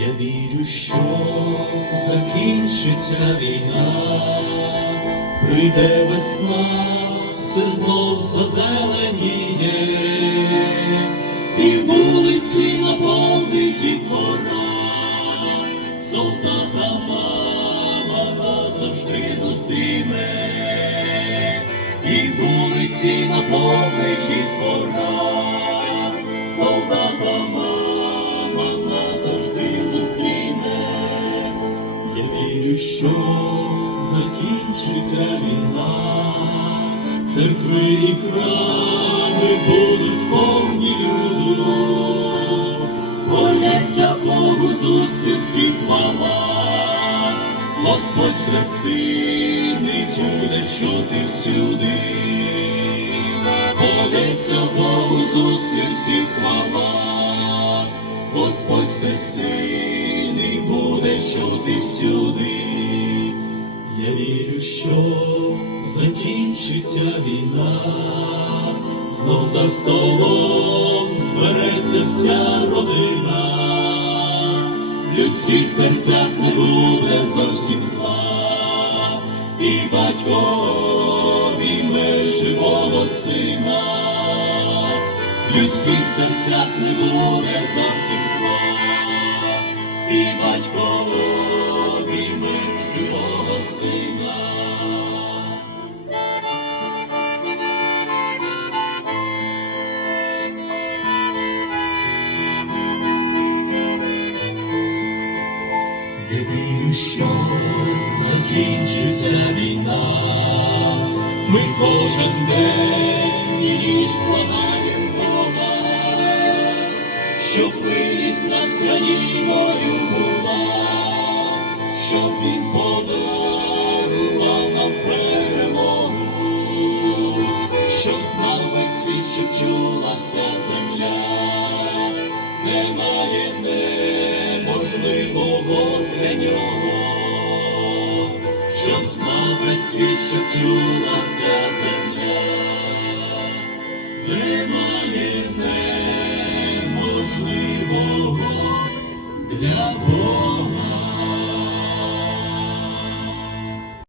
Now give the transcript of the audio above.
Я вірю, що закінчиться війна, прийде весна, все знов зазеленіє, і вулиці наповнить дітвора, солдата мама назавжди зустріне, і вулиці наповнить дітвора, солдата мама вірю, що закінчиться війна, церкви і храми будуть повні люду, Моляться Богу зустрічі хвала, Господь всесильний буде чути всюди, Моляться Богу зустрічі хвала, Господь всесильний буде чути всюди. Я вірю, що закінчиться війна, знов за столом збереться вся родина, в людських серцях не буде зовсім зла, і батько людських серцях не буде зовсім зла, і батько обійме живого сина. Я вірю, що закінчиться війна, ми кожен день щоб милість над країною була, щоб він подарував нам перемогу, щоб знав весь світ, щоб чула вся земля, немає неможливого для нього, щоб знав весь світ, щоб чула вся земля. Yeah.